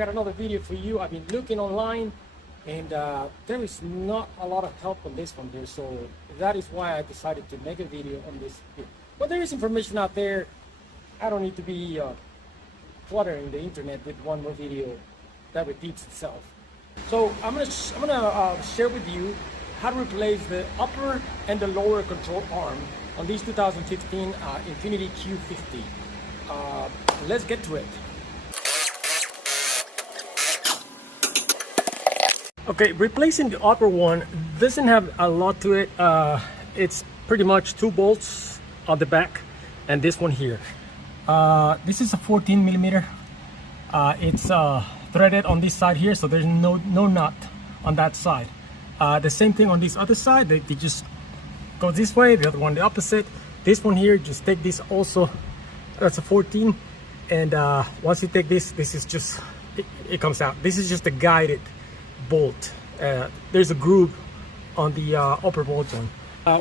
got another video for you. I've been looking online, and there is not a lot of help on this one here, so that is why I decided to make a video on this here. But there is information out there. I don't need to be cluttering the internet with one more video that repeats itself. So I'm gonna share with you how to replace the upper and the lower control arm on these 2015 Infiniti Q40. Let's get to it. Okay, replacing the upper one doesn't have a lot to it. It's pretty much 2 bolts on the back and this one here. This is a 14 millimeter. It's threaded on this side here, so there's no nut on that side. The same thing on this other side. They just go this way, the other one the opposite. This one here, just take this also. That's a 14, and once you take this is just it comes out. This is just a guided bolt. There's a groove on the upper bolt one.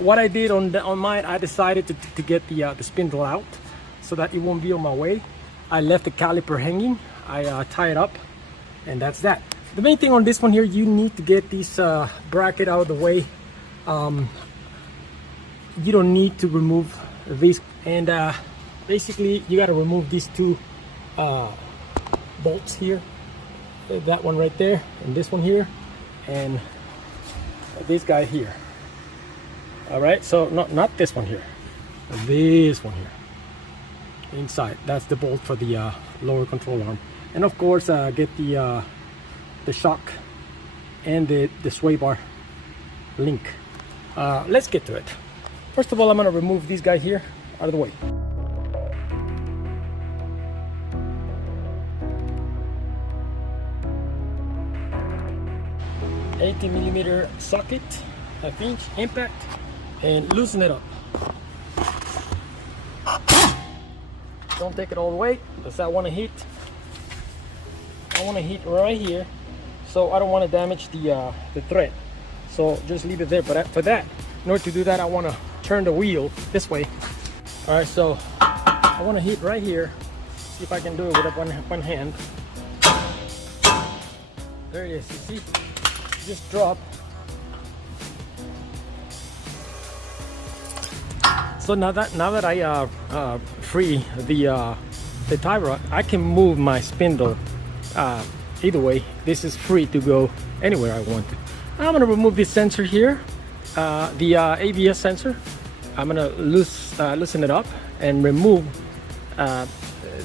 What I did on mine, I decided to get the spindle out so that it won't be on my way. I left the caliper hanging. I tie it up, and that's that. The main thing on this one here, you need to get this bracket out of the way. You don't need to remove this, and basically you got to remove these 2 bolts here. That one right there, and this one here, and this guy here. All right, so not this one here, this one here inside. That's the bolt for the lower control arm. And of course get the shock and the sway bar link. Let's get to it. First of all, I'm going to remove this guy here out of the way. 80 millimeter socket, 1/2 inch impact, and loosen it up. Don't take it all the way, because I want to hit right here, so I don't want to damage the thread. So just leave it there. But for that, in order to do that, I want to turn the wheel this way. All right, so I want to hit right here. See if I can do it with one hand. There it is. You see? Just drop. So now that I free the tie rod, I can move my spindle either way. This is free to go anywhere I want to. I'm gonna remove this sensor here, the ABS sensor. I'm gonna loosen it up and remove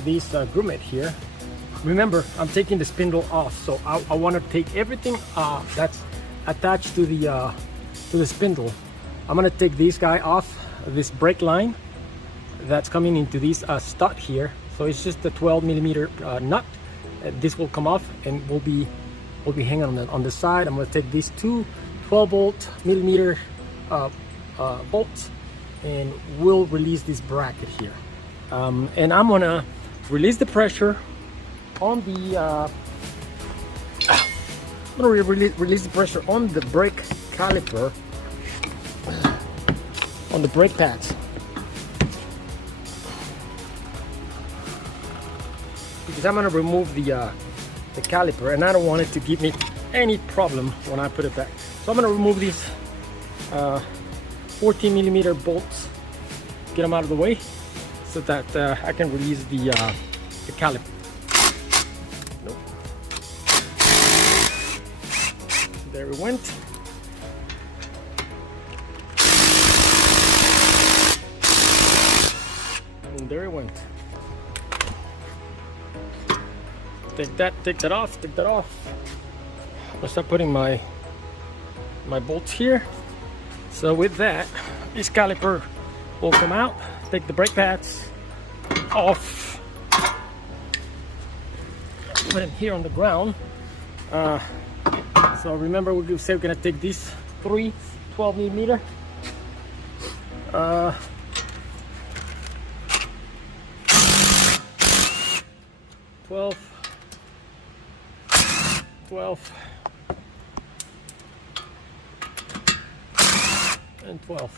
this grommet here. Remember, I'm taking the spindle off, so I want to take everything that's attached to the spindle. I'm gonna take this guy off, this brake line that's coming into this stud here. So it's just a 12 millimeter nut. This will come off and will be hanging on the side. I'm gonna take these 2 12 millimeter bolts, and we'll release this bracket here. And I'm gonna release the pressure on the I'm gonna release the pressure on the brake caliper, on the brake pads, because I'm gonna remove the caliper, and I don't want it to give me any problem when I put it back. So I'm gonna remove these 14 millimeter bolts, get them out of the way, so that I can release the caliper. Nope. There we went. And there it went. Take that off, take that off. I'll start putting my bolts here. So with that, this caliper will come out. Take the brake pads off. Put them here on the ground. So remember, we said we're gonna take these 3 12 millimeter. 12, 12, and 12.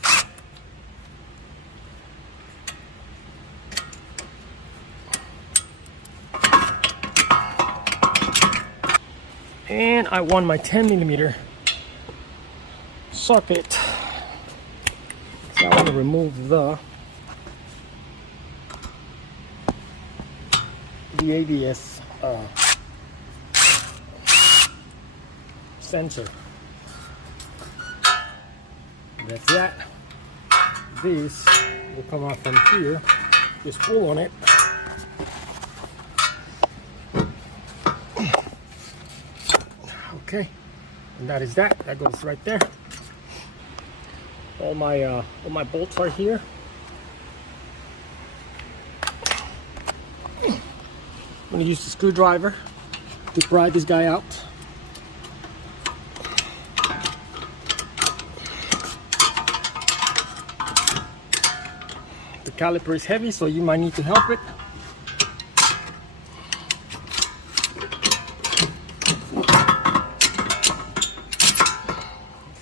And I want my 10mm socket. So I want to remove the ABS sensor. That's that. This will come out from here. Just pull on it. Okay, and that is that. That goes right there. All my bolts are here. I'm gonna use the screwdriver to pry this guy out. The caliper is heavy, so you might need to help it.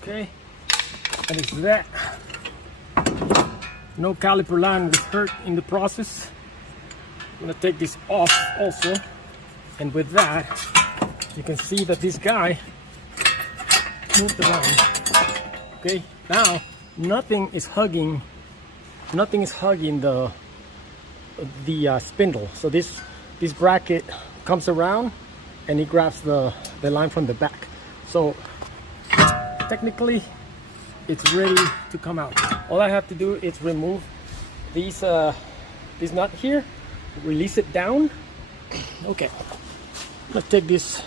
Okay, that is that. No caliper line was hurt in the process. I'm gonna take this off also, and with that you can see that this guy moved around. Okay, now nothing is hugging the spindle. So this bracket comes around and it grabs the line from the back. So technically it's ready to come out. All I have to do is remove this nut here, release it down. Okay, let's take this.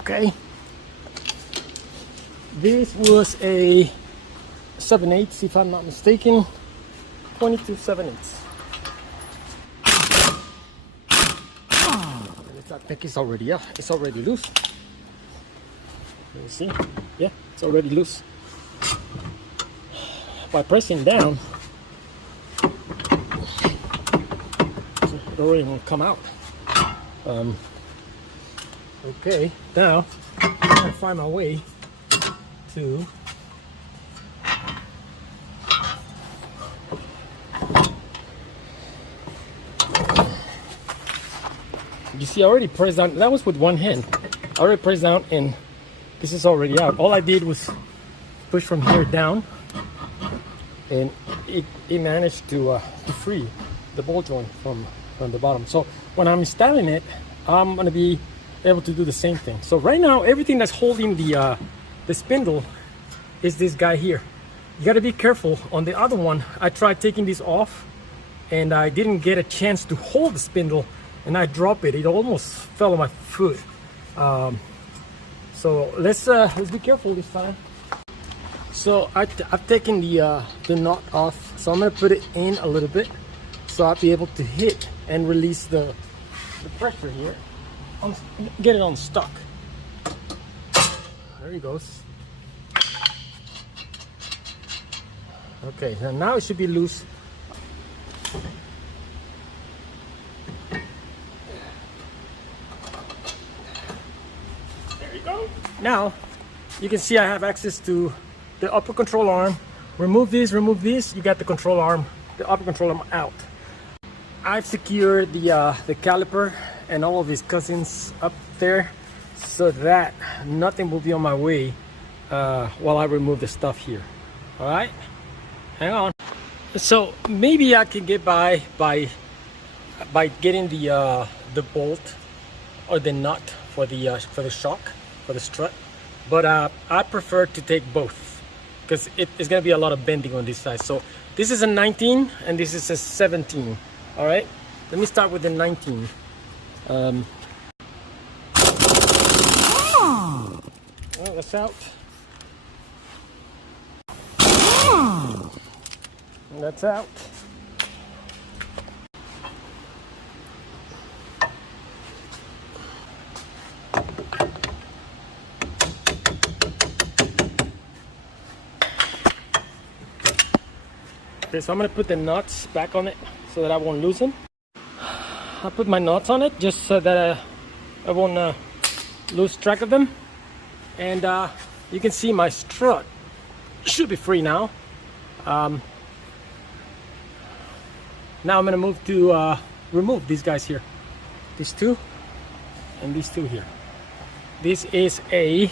Okay, this was a 7/8, if I'm not mistaken, 22 7/8. I think it's already loose. Let me see. Yeah, it's already loose. By pressing down, it already won't come out. Okay, now I'm gonna find my way to you see I already pressed down. That was with one hand. I already pressed down and this is already out. All I did was push from here down and it managed to free the ball joint from the bottom. So when I'm installing it, I'm gonna be able to do the same thing. So right now everything that's holding the spindle is this guy here. You got to be careful. On the other one I tried taking this off and I didn't get a chance to hold the spindle and I dropped it. It almost fell on my foot. So let's be careful this time. So I've taken the knot off, so I'm gonna put it in a little bit so I'll be able to hit and release the pressure here. Get it unstuck. There he goes. Okay, now it should be loose. There you go. Now you can see I have access to the upper control arm. Remove this, you got the control arm, the upper control arm out. I've secured the caliper and all of his cousins up there so that nothing will be on my way while I remove the stuff here. All right, hang on. So maybe I can get by getting the bolt or the nut for the shock, for the strut, but I prefer to take both because it's gonna be a lot of bending on this side. So this is a 19 and this is a 17. All right, let me start with the 19. Well, that's out. That's out. Okay, so I'm gonna put the nuts back on it so that I won't lose them. I'll put my nuts on it just so that I won't lose track of them. And you can see my strut should be free now. Now I'm gonna move to remove these guys here. These two and these two here. This is a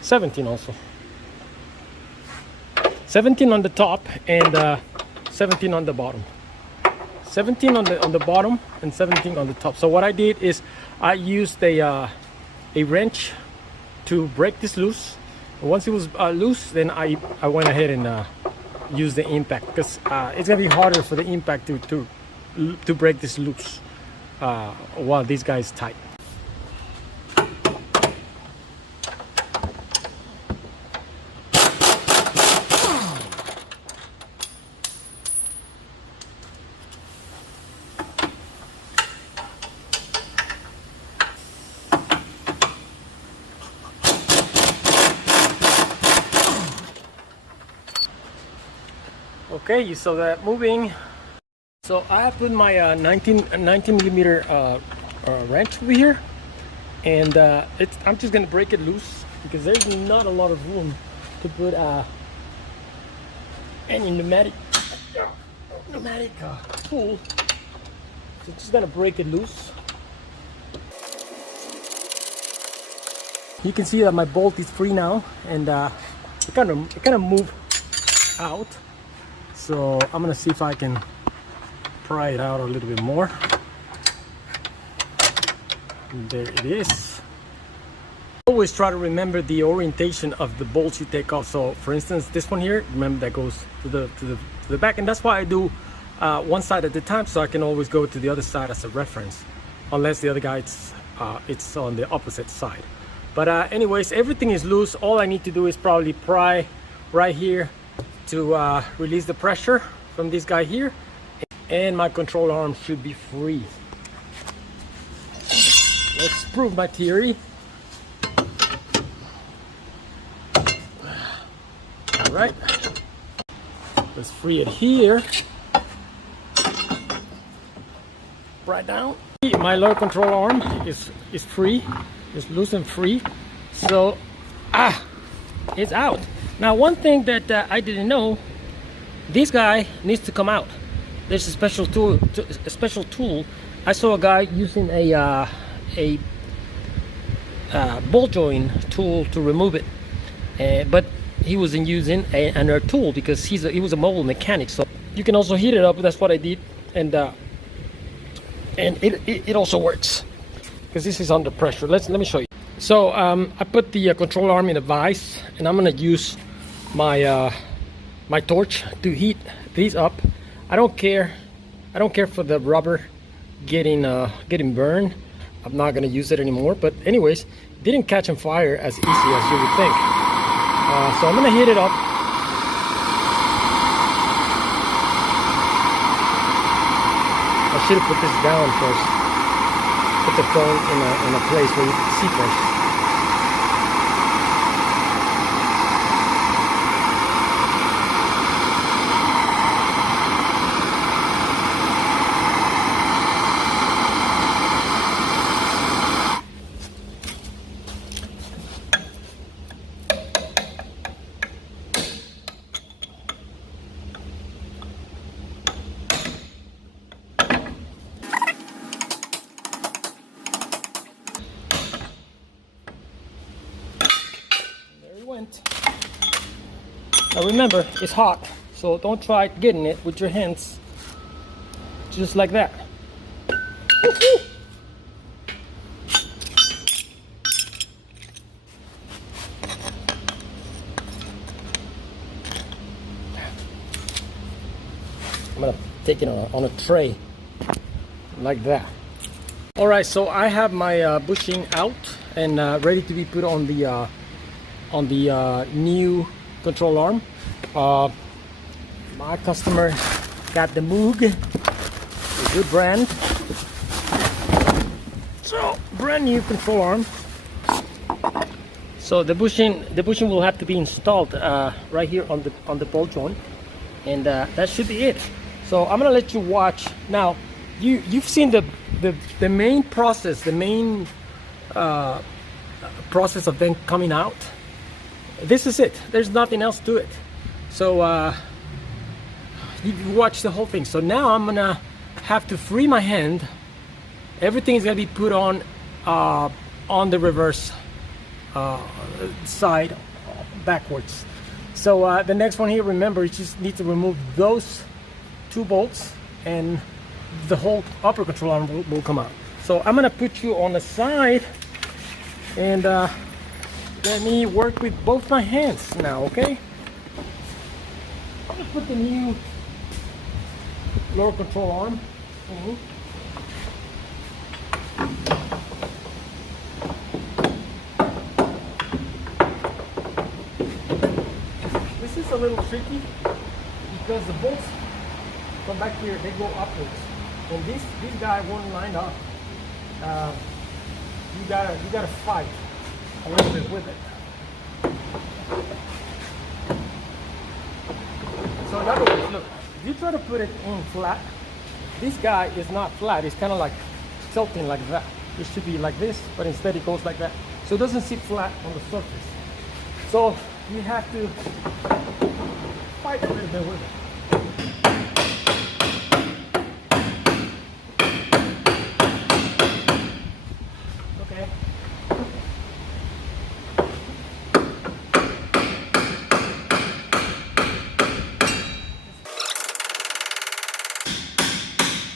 17 also. 17 on the top and 17 on the bottom. 17 on the bottom and 17 on the top. So what I did is I used a wrench to break this loose. Once it was loose, then I went ahead and used the impact, because it's gonna be harder for the impact to break this loose while this guy is tight. Okay, you saw that moving. So I put my 19 millimeter wrench over here, and I'm just gonna break it loose because there's not a lot of room to put any pneumatic tool. So just gonna break it loose. You can see that my bolt is free now, and it kind of moved out. So I'm gonna see if I can pry it out a little bit more. And there it is. Always try to remember the orientation of the bolts you take off. So for instance, this one here, remember that goes to the back, and that's why I do one side at a time, so I can always go to the other side as a reference, unless the other guy it's on the opposite side. But anyways, everything is loose. All I need to do is probably pry right here to release the pressure from this guy here, and my control arm should be free. Let's prove my theory. All right, let's free it here. Right down. My lower control arm is free. It's loose and free. So it's out. Now, one thing that I didn't know, this guy needs to come out. There's a special tool. I saw a guy using a ball joint tool to remove it, but he wasn't using another tool because he was a mobile mechanic. So you can also heat it up. That's what I did, and it also works because this is under pressure. Let me show you. So I put the control arm in a vise, and I'm gonna use my my torch to heat these up. I don't care for the rubber getting burned. I'm not gonna use it anymore. But anyways, it didn't catch on fire as easy as you would think. So I'm gonna heat it up. I should have put this down first. Put the phone in a place where you can see first. Now remember, it's hot, so don't try getting it with your hands, just like that. Woo-hoo! I'm gonna take it on a tray, like that. All right, so I have my bushing out and ready to be put on the new control arm. My customer got the Moog, a good brand. So brand new control arm. So the bushing will have to be installed right here on the ball joint, and that should be it. So I'm gonna let you watch now. you've seen the main process, the main process of them coming out. This is it. There's nothing else to it. So you watch the whole thing. So now I'm gonna have to free my hand. Everything is gonna be put on the reverse side backwards. So the next one here, remember, you just need to remove those 2 bolts and the whole upper control arm will come out. So I'm gonna put you on the side and let me work with both my hands now, okay? I'm gonna put the new lower control arm in. This is a little tricky because the bolts from back here, they go upwards, and this guy won't line up. You gotta fight a little bit with it. So in other words, look, if you try to put it in flat, this guy is not flat. It's kind of like tilting like that. It should be like this, but instead it goes like that. So it doesn't sit flat on the surface. So you have to fight a little bit with it. Okay.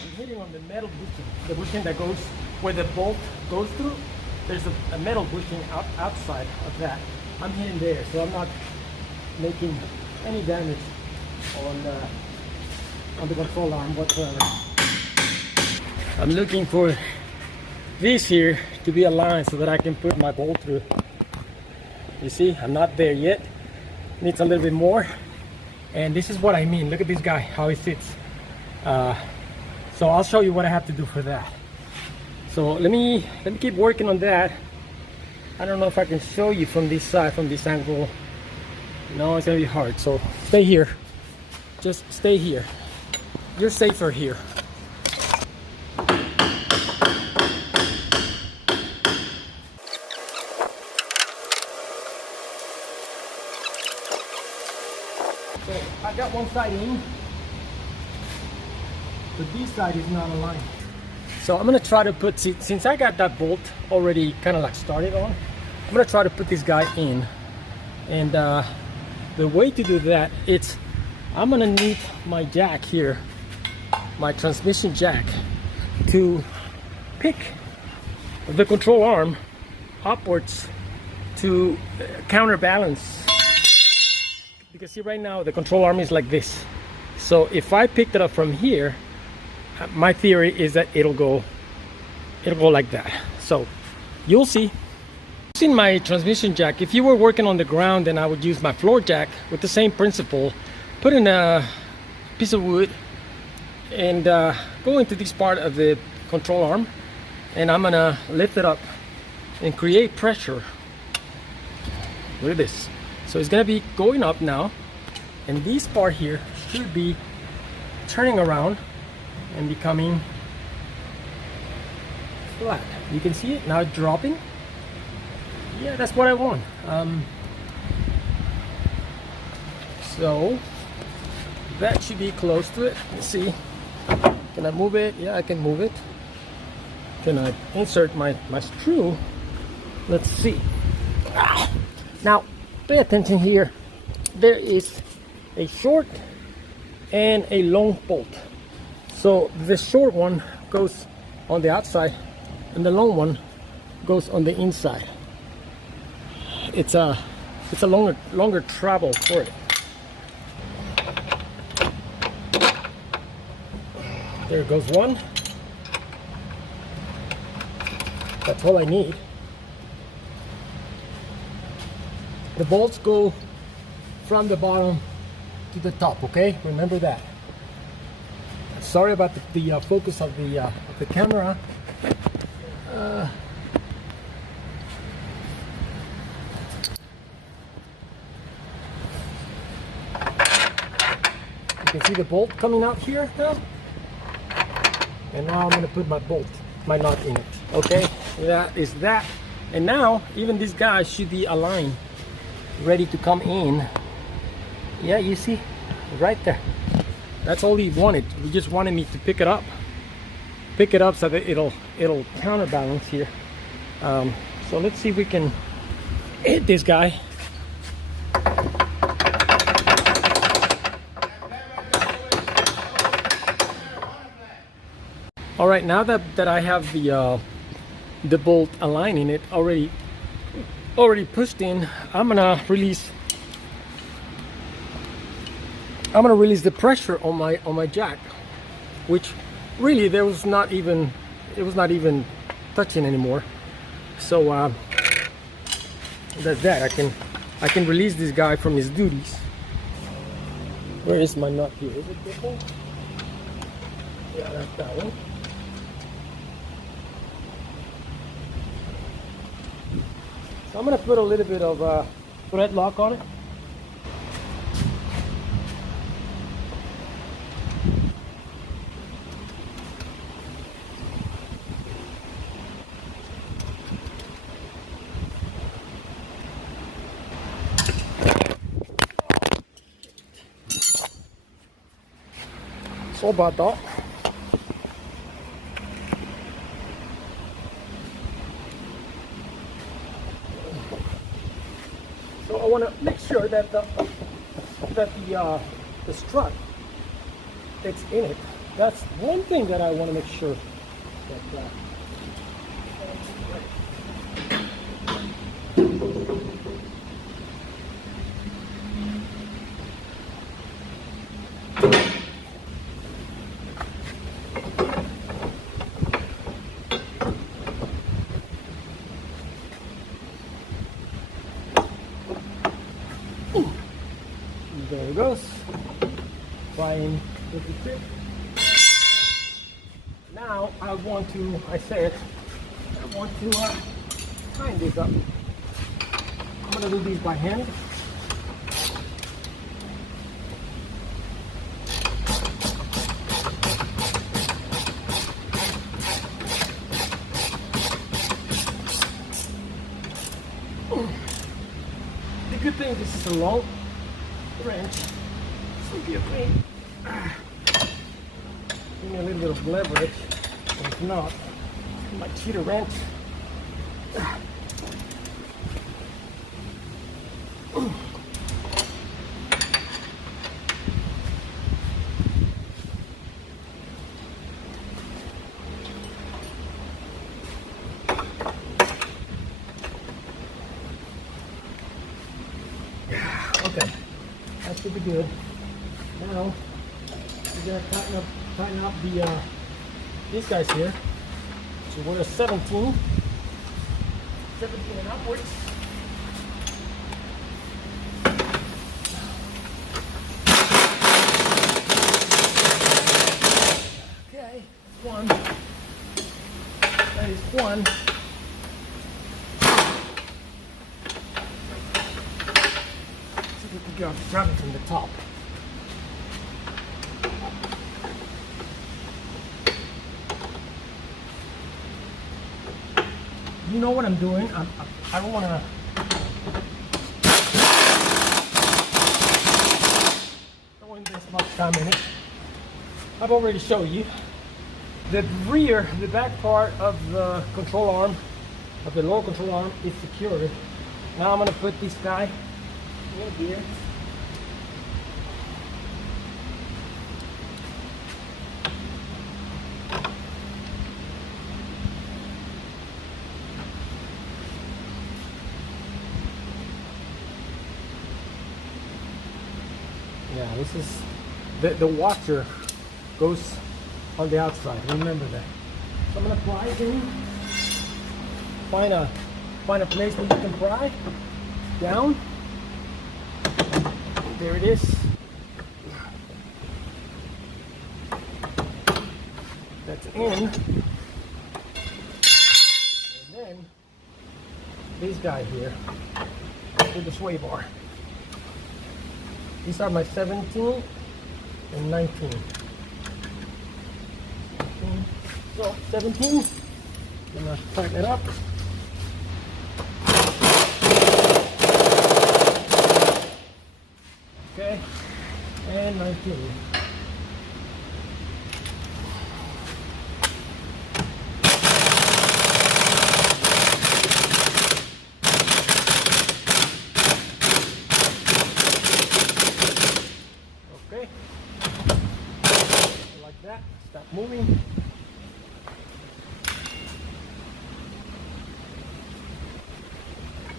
I'm hitting on the metal bushing, the bushing that goes where the bolt goes through. There's a metal bushing outside of that. I'm hitting there, so I'm not making any damage on the control arm whatsoever. I'm looking for this here to be aligned so that I can put my bolt through. You see, I'm not there yet. Needs a little bit more. And this is what I mean. Look at this guy, how he sits. So I'll show you what I have to do for that. So let me keep working on that. I don't know if I can show you from this side, from this angle. No, it's gonna be hard. So stay here. Just stay here. You're safer here. So I got one side in, but this side is not aligned. So I'm gonna try to put, since I got that bolt already kind of like started on, I'm gonna try to put this guy in. And the way to do that, I'm gonna need my jack here, my transmission jack, to pick the control arm upwards to counterbalance. Because see, right now the control arm is like this. So if I picked it up from here, my theory is that it'll go like that. So you'll see. In my transmission jack, if you were working on the ground, then I would use my floor jack with the same principle. Put in a piece of wood and go into this part of the control arm, and I'm gonna lift it up and create pressure. Look at this. So it's gonna be going up now, and this part here should be turning around and becoming flat. You can see it now dropping. Yeah, that's what I want. So that should be close to it. Let's see. Can I move it? Yeah, I can move it. Can I insert my screw? Let's see. Now, pay attention here. There is a short and a long bolt. So the short one goes on the outside and the long one goes on the inside. It's a longer travel for it. There goes one. That's all I need. The bolts go from the bottom to the top, okay? Remember that. Sorry about the focus of the camera. You can see the bolt coming out here now. And now I'm gonna put my bolt, my nut in it. Okay, that is that. And now even this guy should be aligned, ready to come in. Yeah, you see, right there. That's all he wanted. He just wanted me to pick it up so that it'll counterbalance here. So let's see if we can hit this guy. All right, now that I have the bolt aligning it already pushed in, I'm gonna release the pressure on my jack, which really it was not even touching anymore. So that's that. I can release this guy from his duties. Where is my nut here? Is it this one? Yeah, that's that one. So I'm gonna put a little bit of thread lock on it. So about that. So I want to make sure that the strut that's in it. That's one thing that I want to make sure that. There it goes. Flying with the tip. Now I want to tighten this up. I'm gonna do these by hand. The good thing, this is a long wrench. This will be a pain. Give me a little bit of leverage. If not, I might cheat a wrench. Okay, that should be good. Now we're gonna tighten up the these guys here. So we're at 17 and upwards. Okay, one. That is one. We can grab it from the top. You know what I'm doing? I don't want to. Don't want this much time in it. I've already showed you. The back part of the control arm, of the lower control arm, is secured. Now I'm going to put this guy in here. Yeah, this is the washer goes on the outside. Remember that. So I'm gonna pry it in. Find a place where you can pry down. There it is. That's in. And then this guy here with the sway bar. These are my 17 and 19. 19. So 17, gonna tighten it up. Okay, and 19. Okay, like that, stop moving.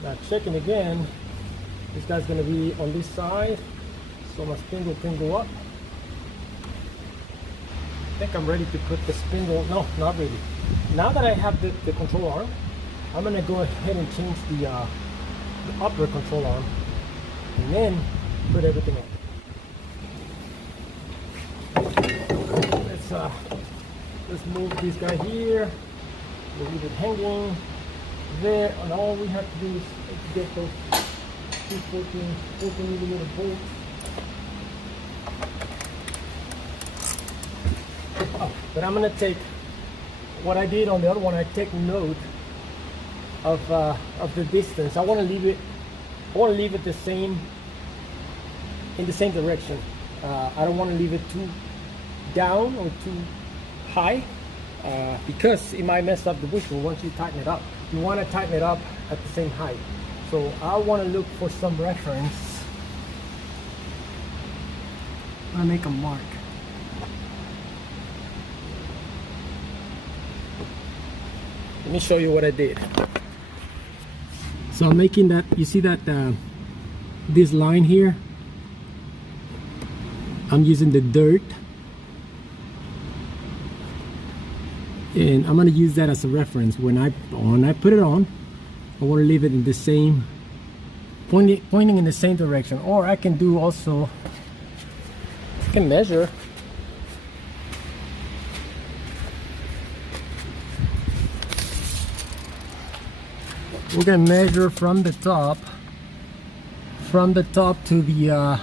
Now checking again, this guy's gonna be on this side, so my spindle can go up. I think I'm ready to put the spindle, no, not really. Now that I have the control arm, I'm gonna go ahead and change the upper control arm, and then put everything up. Let's move this guy here. We'll leave it hanging there, and all we have to do is get those two 14 millimeter bolts. Oh, but I'm gonna take what I did on the other one. I take note of the distance. I want to leave it the same, in the same direction. I don't want to leave it too down or too high, because it might mess up the bushing once you tighten it up. You want to tighten it up at the same height. So I want to look for some reference. I'm gonna make a mark. Let me show you what I did. So I'm making that, you see that this line here? I'm using the dirt, and I'm gonna use that as a reference. When I put it on, I want to leave it in the same, pointing in the same direction. Or I can do also, I can measure. We're gonna measure from the top to the,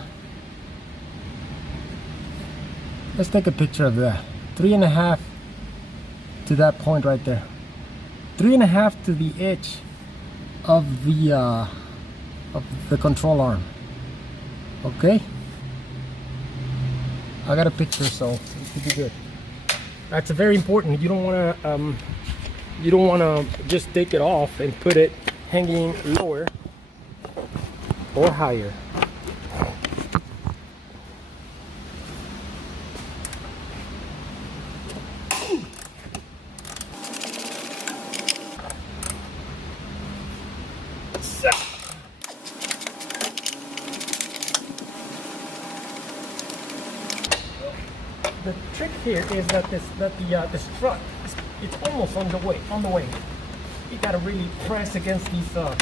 let's take a picture of that. 3.5 to that point right there. 3.5 to the edge of the control arm. Okay, I got a picture, so it should be good. That's very important. You don't want to just take it off and put it hanging lower or higher. The trick here is that the strut, it's almost on the way. You gotta really press against the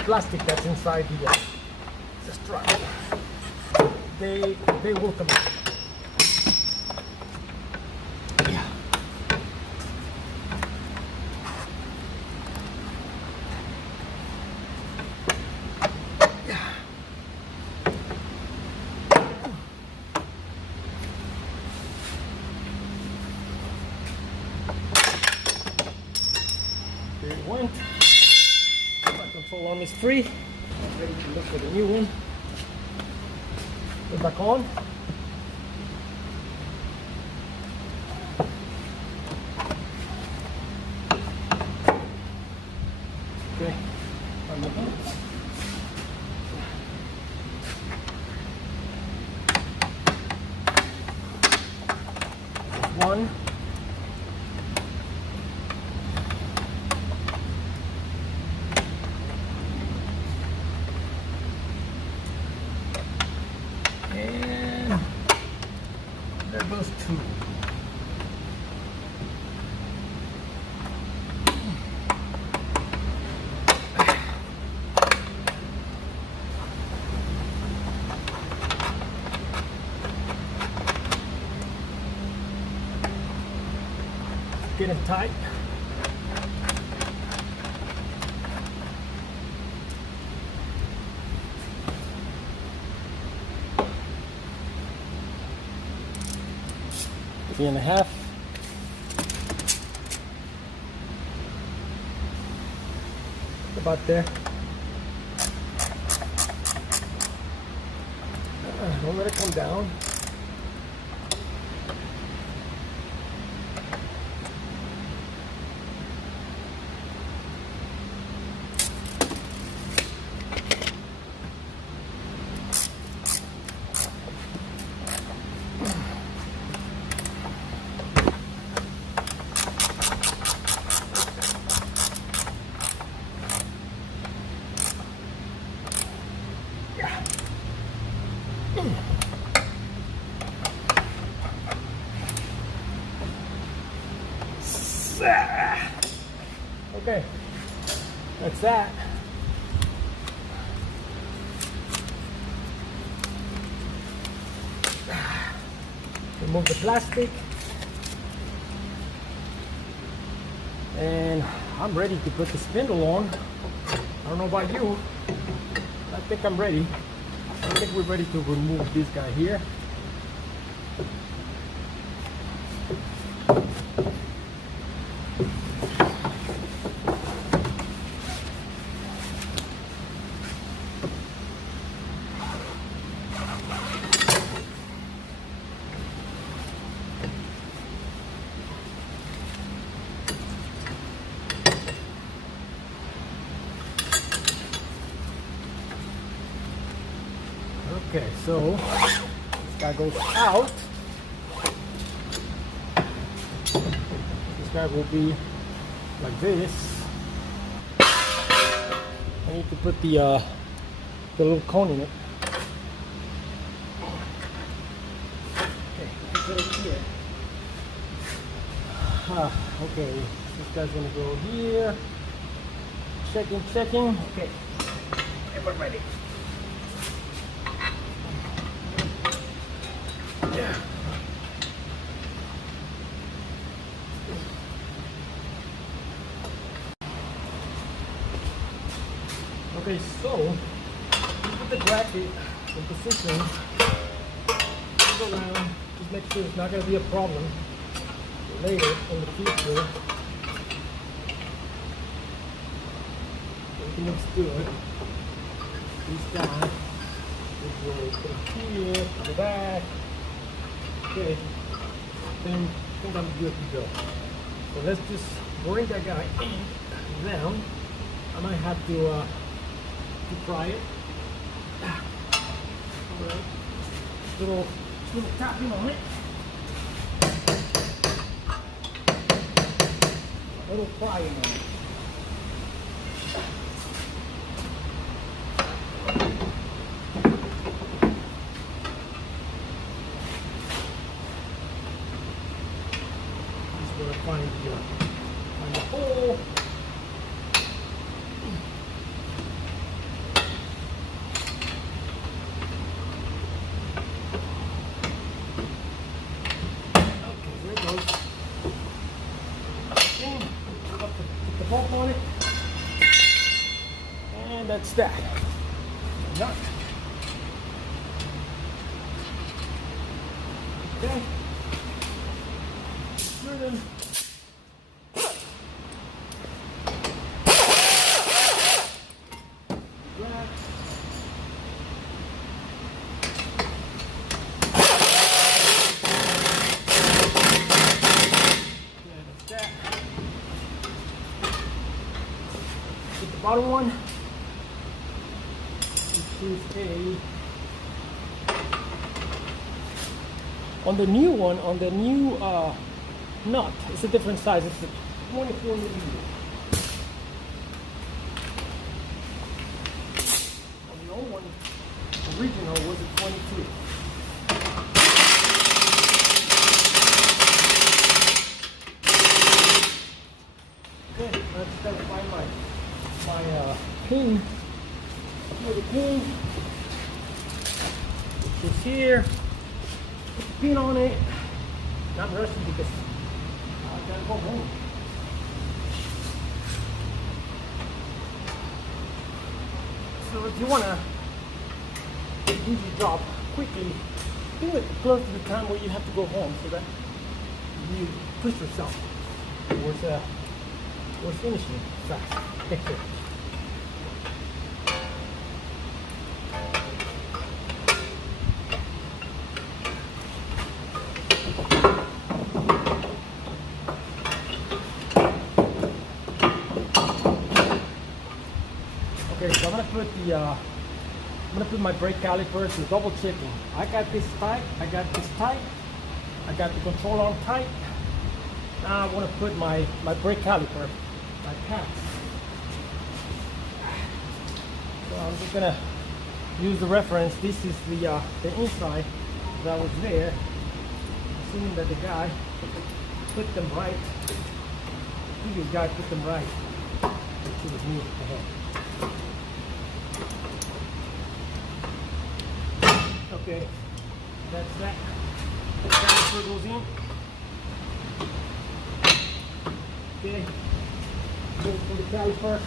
plastic that's inside the strut. They will come out. Yeah. There it went. My control arm is free. I'm ready to look for the new one. Put it back on. Okay. On the bolts. One. And there goes two. Get them tight. 3.5. About there. Don't let it come down. Okay, that's that. Remove the plastic. And I'm ready to put the spindle on. I don't know about you. I think I'm ready. I think we're ready to remove this guy here. Okay, so this guy goes out. This guy will be like this. I need to put the little cone in it. Okay, put it here. Okay, this guy's gonna go here. Checking. Okay, and we're ready. Okay, so you put the bracket in position, move around, just make sure it's not going to be a problem later in the future. Everything looks good. This guy, this will go here, to the back. Okay, then I think I'm good to go. So let's just bring that guy in, down. I might have to pry it. Alright. Little tapping on it. A little prying on it. Just gonna find the hole. On it, and that's that. Nut. Okay. Turn. Black. The bottom one, which is on the new one, on the new nut, it's a different size. It's a 24 millimeter. On the old one, original was a 22. Okay, let's try to find my pin. Here's the pin. It's here. Put the pin on it. Not rushing because I gotta go home. So if you wanna do the job quickly, do it close to the time where you have to go home, so that you push yourself towards finishing fast. Okay, so I'm gonna put my brake calipers and double checking. I got this tight, I got this tight, I got the control arm tight. Now I want to put my brake caliper, my pads. So I'm just gonna use the reference. This is the inside that was there. Assuming that the guy put them right. I think this guy put them right. It was me ahead. Okay, that's that. The caliper goes in. Okay, go for the caliper.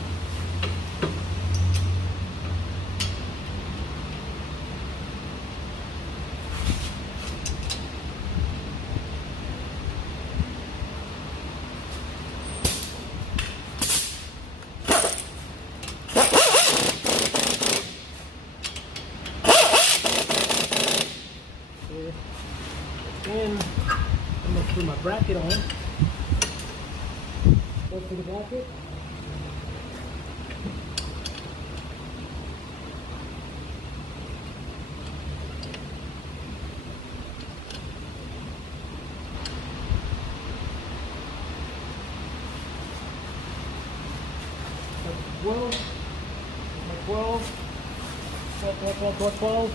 And I'm going to put my bracket on. Go for the bracket. That's 12. That's my 12. 12.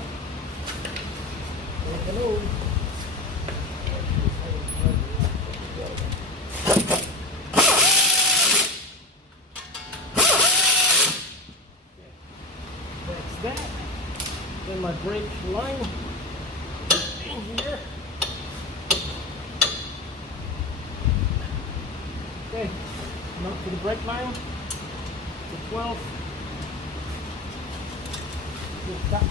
Hello. That, then my brake line in here. Okay, I'm up to the brake line, to 12. Just that.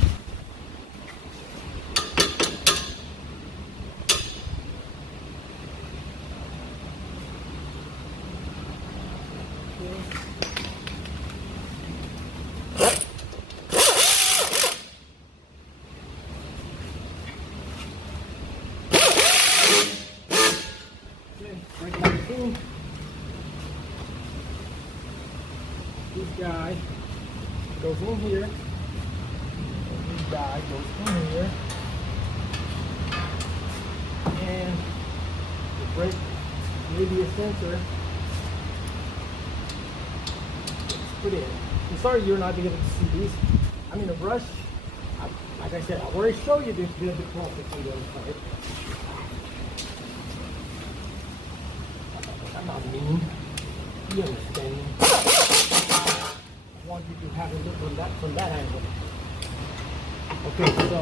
Brake line 2. This guy goes in here. This guy goes in here. And the brake radius sensor is put in. I'm sorry you're not able to see this. I'm in a rush. Like I said, I already showed you the process on the other side. I'm not mean. You understand me. I want you to have a look from that angle. Okay, so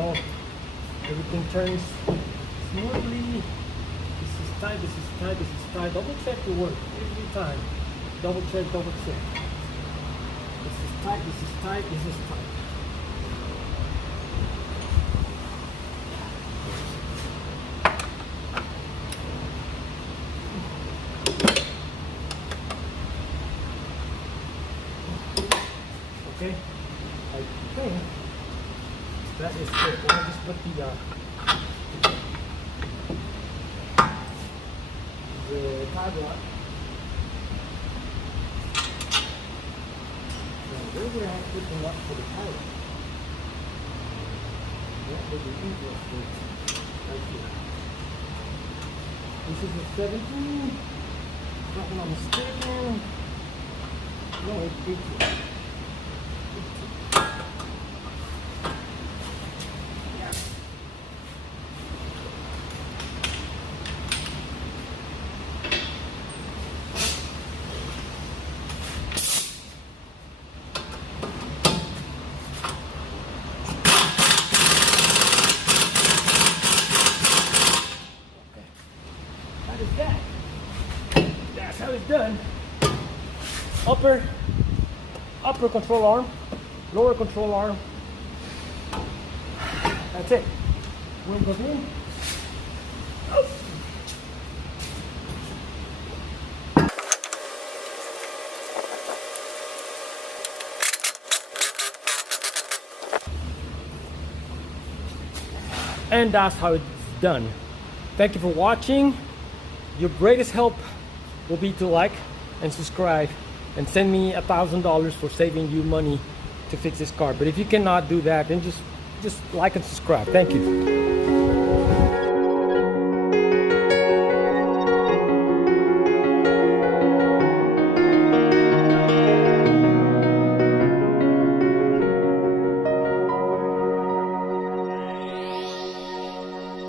everything turns smoothly. This is tight, this is tight, this is tight. Double check your work every time. Double check, double check. This is tight, this is tight, this is tight. Okay, I think that is it. I'll just put the tie block. Now, where would I put them up for the tie? That would be interesting. Right here. This is a 17. If I'm not mistaken. No, it's 18. That's how it's done. Upper control arm, lower control arm. That's it. Wheel goes in. and that's how it's done. Thank you for watching. Your greatest help will be to like and subscribe and send me $1,000 for saving you money to fix this car. But if you cannot do that, then just like and subscribe. Thank you.